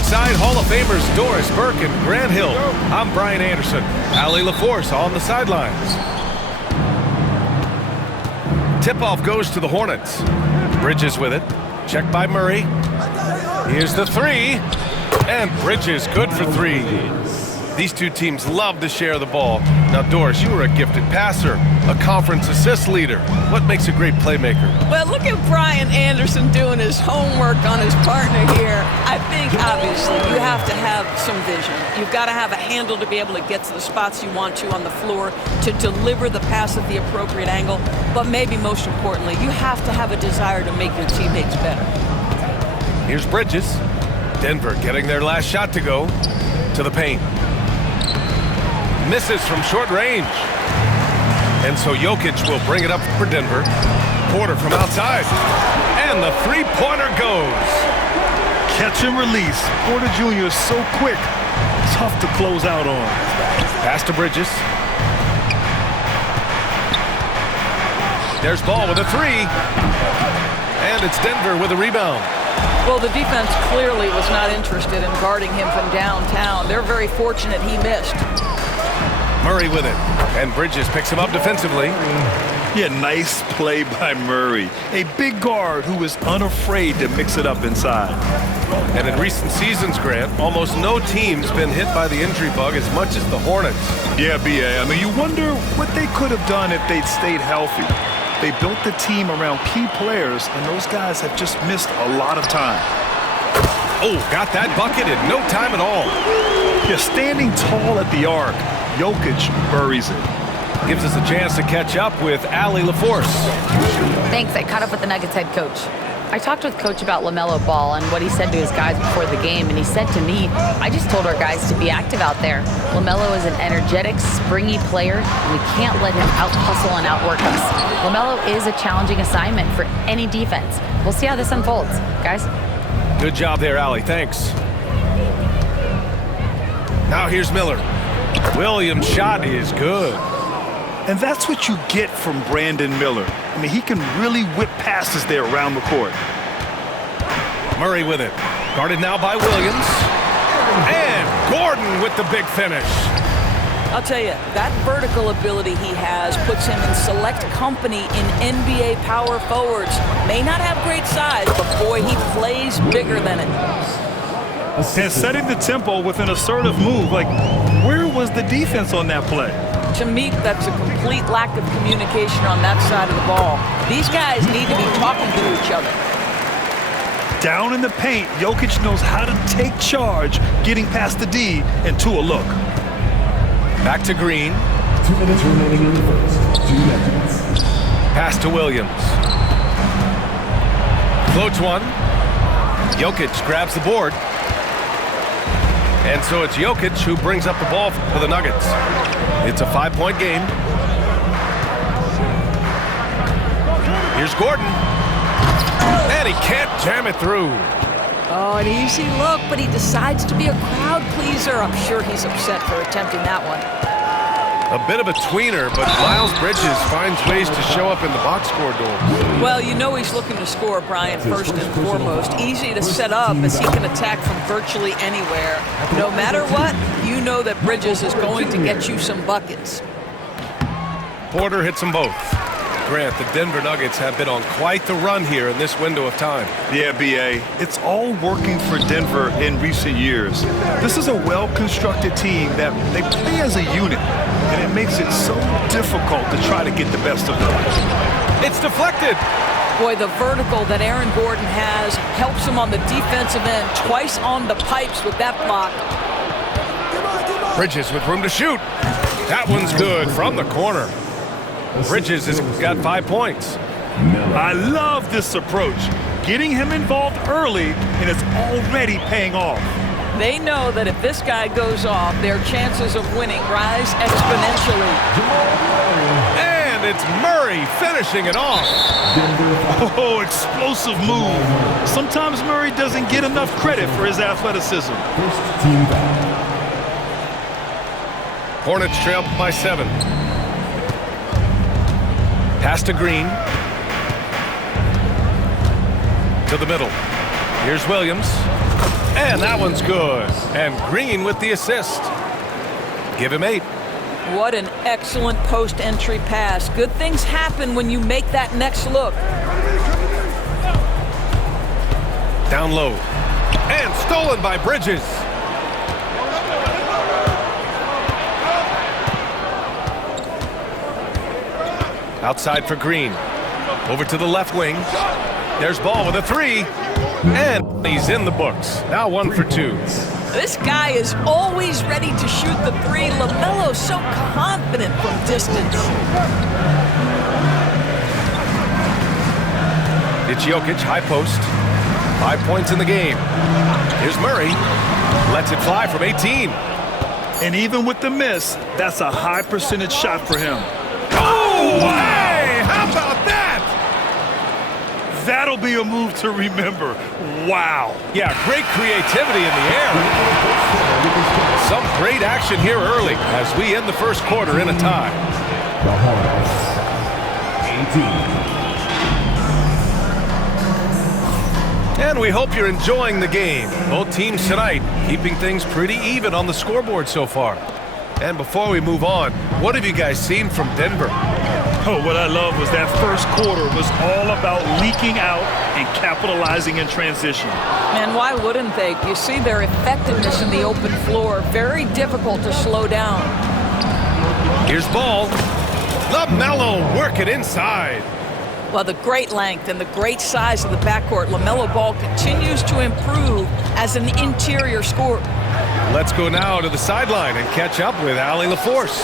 Alongside Hall of Famers Doris Burke and Grant Hill, I'm Brian Anderson. Allie LaForce on the sidelines. Tip-off goes to the Hornets. Bridges with it. Checked by Murray. Here's the three. And Bridges good for three. These two teams love to share the ball. Now, Doris, you were a gifted passer, a conference assist leader. What makes a great playmaker? Well, look at Brian Anderson doing his homework on his partner here. I think, obviously, you have to have some vision. You've got to have a handle to be able to get to the spots you want to on the floor, to deliver the pass at the appropriate angle. But maybe most importantly, you have to have a desire to make your teammates better. Here's Bridges. Denver getting their last shot to go to the paint. Misses from short range. And so Jokic will bring it up for Denver. Porter from outside. And the three-pointer goes. Catch and release. Porter Jr. is so quick. Tough to close out on. Pass to Bridges. There's Ball with a three. And it's Denver with a rebound. Well, the defense clearly was not interested in guarding him from downtown. They're very fortunate he missed. Murray with it. And Bridges picks him up defensively. Yeah, nice play by Murray. A big guard who is unafraid to mix it up inside. And in recent seasons, Grant, almost no team's been hit by the injury bug as much as the Hornets. Yeah, B.A. I mean, you wonder what they could have done if they'd stayed healthy. They built the team around key players, and those guys have just missed a lot of time. Oh, got that bucket in no time at all. Yeah, standing tall at the arc, Jokic buries it. Gives us a chance to catch up with Allie LaForce. Thanks. I caught up with the Nuggets head coach. I talked with Coach about LaMelo Ball and what he said to his guys before the game, and he said to me, I just told our guys to be active out there. LaMelo is an energetic, springy player, and we can't let him out-hustle and outwork us. LaMelo is a challenging assignment for any defense. We'll see how this unfolds. Guys? Good job there, Allie. Thanks. Now here's Miller. Williams' shot is good. And that's what you get from Brandon Miller. I mean, he can really whip passes there around the court. Murray with it. Guarded now by Williams. And Gordon with the big finish. I'll tell you, that vertical ability he has puts him in select company in NBA power forwards. May not have great size, but boy, he plays bigger than it. And setting the tempo with an assertive move. Like, where was the defense on that play? To me, that's a complete lack of communication on that side of the ball. These guys need to be talking to each other. Down in the paint, Jokic knows how to take charge, getting past the D and to a look. Back to Green. 2 minutes remaining in the first. 2 minutes. Pass to Williams. Floats one. Jokic grabs the board. And so it's Jokic who brings up the ball for the Nuggets. It's a 5-point game. Here's Gordon. And he can't jam it through. Oh, an easy look, but he decides to be a crowd pleaser. I'm sure he's upset for attempting that one. A bit of a tweener, but Miles Bridges finds ways to show up in the box score door. Well, you know he's looking to score, Brian, first and foremost. Easy to set up as he can attack from virtually anywhere. No matter what, you know that Bridges is going to get you some buckets. Porter hits them both. Grant, the Denver Nuggets have been on quite the run here in this window of time. Yeah, B.A. It's all working for Denver in recent years. This is a well-constructed team that they play as a unit, and it makes it so difficult to try to get the best of them. It's deflected. Boy, the vertical that Aaron Gordon has helps him on the defensive end. Twice on the pipes with that block. Bridges with room to shoot. That one's good from the corner. Bridges has got 5 points. I love this approach. Getting him involved early, and it's already paying off. They know that if this guy goes off, their chances of winning rise exponentially. And it's Murray finishing it off. Oh, explosive move. Sometimes Murray doesn't get enough credit for his athleticism. First team foul. Hornets trail by 7. Pass to Green. To the middle. Here's Williams. And that one's good. And Green with the assist. Give him 8. What an excellent post-entry pass. Good things happen when you make that next look. Down low. And stolen by Bridges. Outside for Green. Over to the left wing. There's Ball with a 3. And he's in the books. Now 1 for 2. This guy is always ready to shoot the 3. LaMelo's so confident from distance. It's Jokic, high post. 5 points in the game. Here's Murray. Lets it fly from 18. And even with the miss, that's a high percentage shot for him. Oh, hey! How about that? That'll be a move to remember. Wow. Yeah, great creativity in the air. Some great action here early as we end the first quarter in a tie. The Hornets. 18. And we hope you're enjoying the game. Both teams tonight keeping things pretty even on the scoreboard so far. And before we move on, what have you guys seen from Denver? Oh, what I love was that first quarter was all about leaking out and capitalizing in transition. And why wouldn't they? You see their effectiveness in the open floor. Very difficult to slow down. Here's Ball. LaMelo working inside. Well, the great length and the great size of the backcourt, LaMelo Ball continues to improve as an interior scorer. Let's go now to the sideline and catch up with Allie LaForce.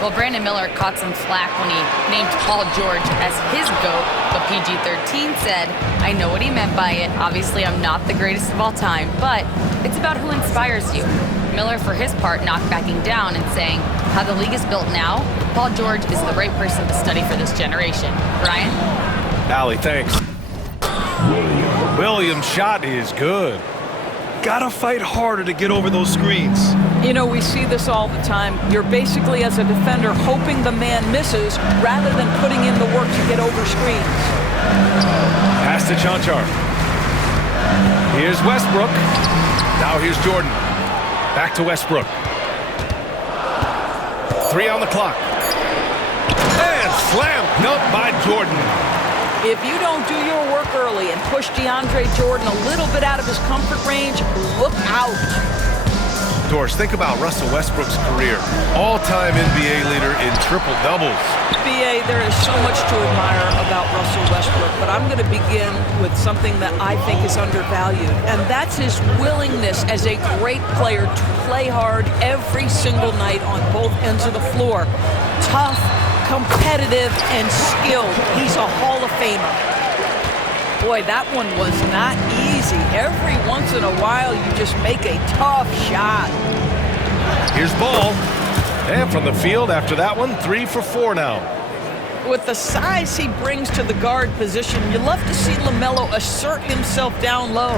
Well, Brandon Miller caught some flack when he named Paul George as his GOAT, but PG-13 said, I know what he meant by it. Obviously, I'm not the greatest of all time, but it's about who inspires you. Miller, for his part, not backing down and saying, how the league is built now, Paul George is the right person to study for this generation. Brian? Allie, thanks. Williams' shot is good. Gotta fight harder to get over those screens. You know, we see this all the time. You're basically, as a defender, hoping the man misses rather than putting in the work to get over screens. Pass to Chanchar. Here's Westbrook. Now here's Jordan. Back to Westbrook. 3 on the clock. And slam dunk by Jordan. If you don't do your work early and push DeAndre Jordan a little bit out of his comfort range, look out. Doris, think about Russell Westbrook's career. All-time NBA leader in triple-doubles. BA, there is so much to admire about Russell Westbrook, but I'm going to begin with something that I think is undervalued, and that's his willingness as a great player to play hard every single night on both ends of the floor. Tough, competitive, and skilled. He's a Hall of Famer. Boy, that one was not easy. Every once in a while, you just make a tough shot. Here's Ball. And from the field after that one, 3 for 4 now. With the size he brings to the guard position, you love to see LaMelo assert himself down low.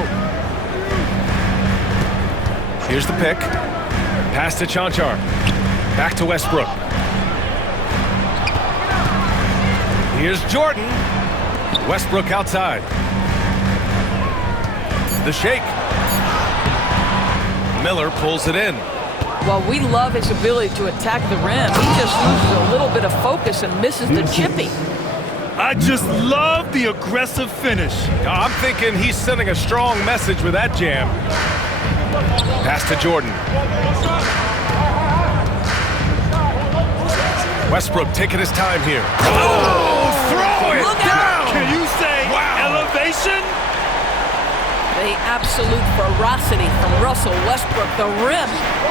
Here's the pick. Pass to Chanchar. Back to Westbrook. Here's Jordan. Westbrook outside. The shake. Miller pulls it in. Well, we love his ability to attack the rim. He just loses a little bit of focus and misses the chippy. I just love the aggressive finish. I'm thinking he's sending a strong message with that jam. Pass to Jordan. Westbrook taking his time here. Oh, throw it down! Can you say elevation? The absolute ferocity from Russell Westbrook. The rim.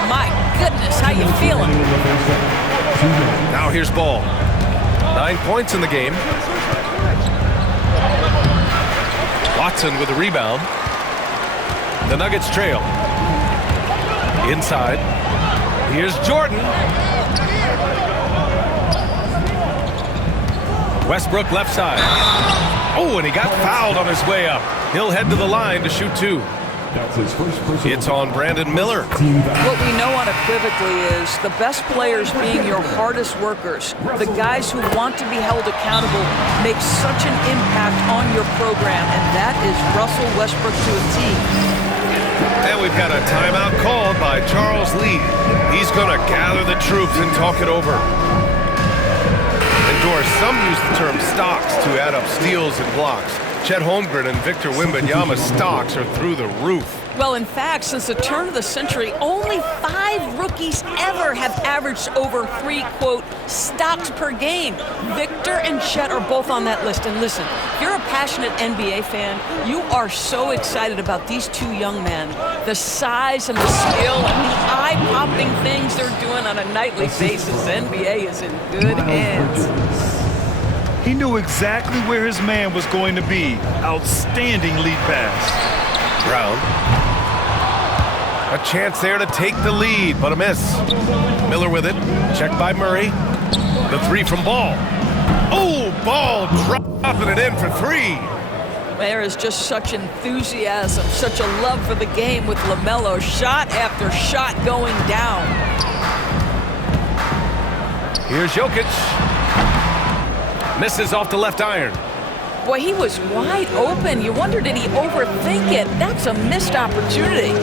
My goodness, how you feeling? Now here's Ball. 9 points in the game. Watson with a rebound. The Nuggets trail. Inside. Here's Jordan. Westbrook left side. Oh, and he got fouled on his way up. He'll head to the line to shoot 2. That's his first personal. It's on Brandon Miller. What we know unequivocally is the best players being your hardest workers, the guys who want to be held accountable, make such an impact on your program, and that is Russell Westbrook to a T. And we've got a timeout called by Charles Lee. He's going to gather the troops and talk it over. And Doris, some use the term stocks to add up steals and blocks. Chet Holmgren and Victor Wembanyama's stocks are through the roof. Well, in fact, since the turn of the century, only 5 rookies ever have averaged over 3, quote, stocks per game. Victor and Chet are both on that list. And listen, if you're a passionate NBA fan, you are so excited about these 2 young men. The size and the skill and the eye-popping things they're doing on a nightly basis. NBA is in good hands. He knew exactly where his man was going to be. Outstanding lead pass. Brown. A chance there to take the lead, but a miss. Miller with it. Checked by Murray. The 3 from Ball. Oh, Ball dropping it in for 3. There is just such enthusiasm, such a love for the game with LaMelo. Shot after shot going down. Here's Jokic. Misses off the left iron. Boy, he was wide open. You wonder, did he overthink it? That's a missed opportunity.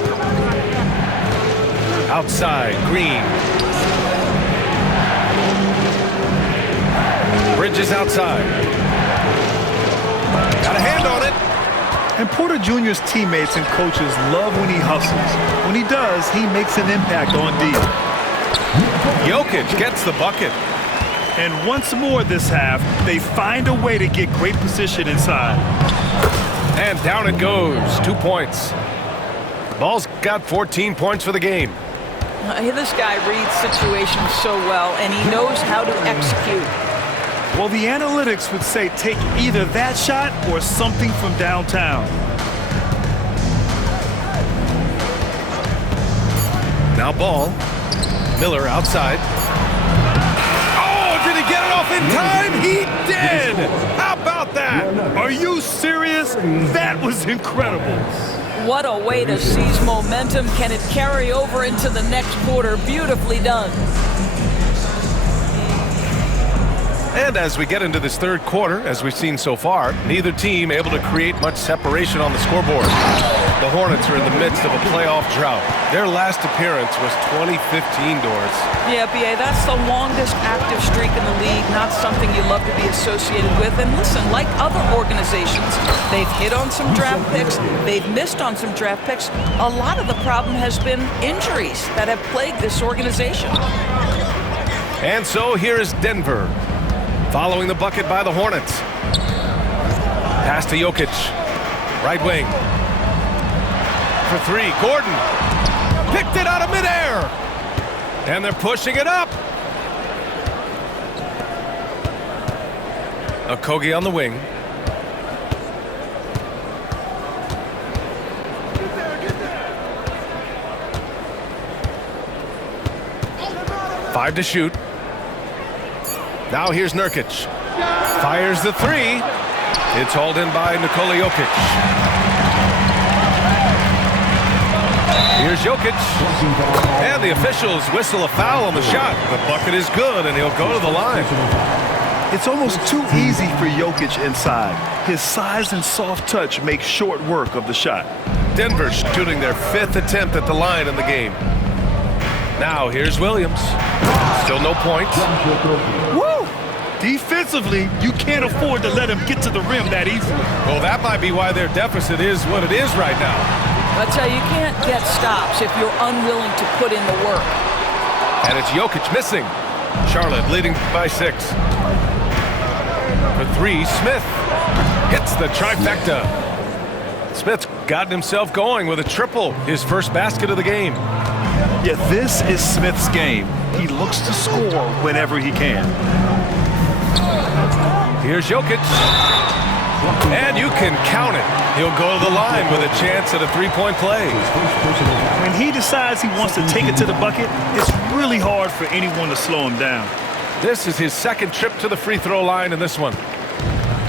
Outside, Green. Bridges outside. Got a hand on it. And Porter Jr.'s teammates and coaches love when he hustles. When he does, he makes an impact on D. Jokic gets the bucket. And once more this half, they find a way to get great position inside. And down it goes. 2 points. Ball's got 14 points for the game. This guy reads situations so well, and he knows how to execute. Well, the analytics would say take either that shot or something from downtown. Now Ball. Miller outside. Oh, did he get it off in time? He did! How about that? Are you serious? That was incredible. What a way to seize momentum. Can it carry over into the next quarter? Beautifully done. And as we get into this third quarter, as we've seen so far, neither team able to create much separation on the scoreboard. The Hornets are in the midst of a playoff drought. Their last appearance was 2015, Doris. Yeah, B.A., that's the longest active streak in the league, not something you love to be associated with. And listen, like other organizations, they've hit on some draft picks, they've missed on some draft picks. A lot of the problem has been injuries that have plagued this organization. And so here is Denver, following the bucket by the Hornets. Pass to Jokic, right wing. For 3, Gordon picked it out of midair, and they're pushing it up. Okogie on the wing. Five to shoot. Now here's Nurkic. Fires the 3. It's hauled in by Nikola Jokic. Here's Jokic, and the officials whistle a foul on the shot. The bucket is good, and he'll go to the line. It's almost too easy for Jokic inside. His size and soft touch make short work of the shot. Denver shooting their 5th attempt at the line in the game. Now here's Williams. Still no points. Woo! Defensively, you can't afford to let him get to the rim that easily. Well, that might be why their deficit is what it is right now. I'll tell you, you can't get stops if you're unwilling to put in the work. And it's Jokic missing. Charlotte leading by 6. For 3, Smith hits the trifecta. Smith's gotten himself going with a triple, his first basket of the game. Yeah, this is Smith's game. He looks to score whenever he can. Here's Jokic. And you can count it. He'll go to the line with a chance at a 3-point play. When he decides he wants to take it to the bucket, it's really hard for anyone to slow him down. This is his 2nd trip to the free throw line in this one.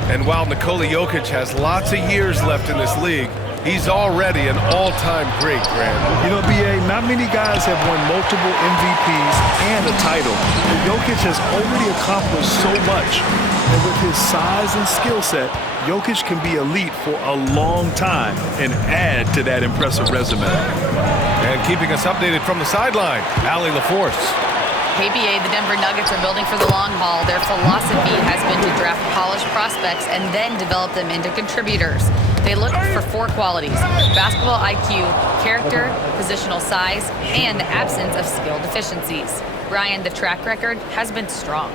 And while Nikola Jokic has lots of years left in this league, He's already an all-time great, Grant. You know, B.A., not many guys have won multiple MVPs and a title. But Jokic has already accomplished so much. And with his size and skill set, Jokic can be elite for a long time and add to that impressive resume. And keeping us updated from the sideline, Allie LaForce. KBA, the Denver Nuggets are building for the long haul. Their philosophy has been to draft polished prospects and then develop them into contributors. They look for 4 qualities: basketball IQ, character, positional size, and the absence of skill deficiencies. Brian, the track record has been strong.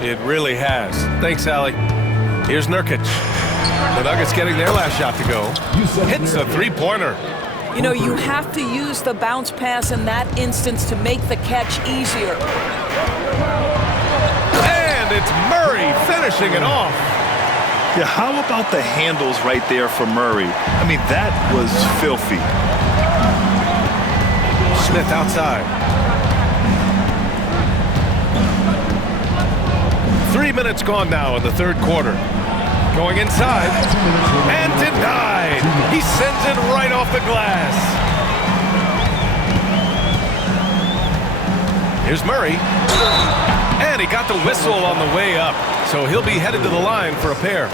It really has. Thanks, Allie. Here's Nurkic. The Nuggets getting their last shot to go. Hits a three-pointer. You know, you have to use the bounce pass in that instance to make the catch easier. And it's Murray finishing it off. Yeah, how about the handles right there for Murray? I mean, that was filthy. Smith outside. 3 minutes gone now in the third quarter. Going inside, and denied. He sends it right off the glass. Here's Murray. And he got the whistle on the way up, so he'll be headed to the line for a pair.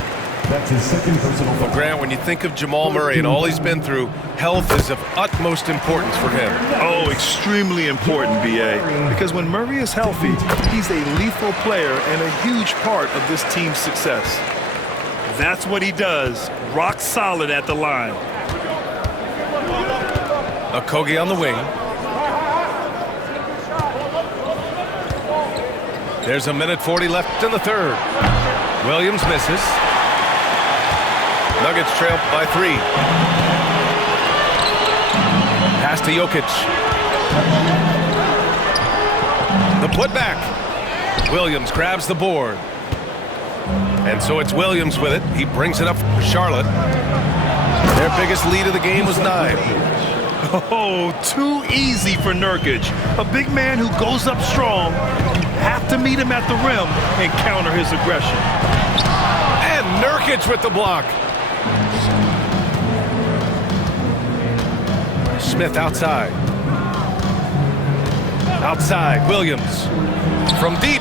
That's his second personal Well, foul. Grant, when you think of Jamal Murray and all he's been through, health is of utmost importance for him. Oh, extremely important, B.A. Because when Murray is healthy, he's a lethal player and a huge part of this team's success. That's what he does, rock solid at the line. Okogie on the wing. There's 1:40 left in the third. Williams misses. Nuggets trail by 3. Pass to Jokic. The putback. Williams grabs the board. And so it's Williams with it. He brings it up for Charlotte. Their biggest lead of the game was 9. Oh, too easy for Nurkic. A big man who goes up strong. You have to meet him at the rim and counter his aggression. And Nurkic with the block. Smith outside. Outside, Williams. From deep.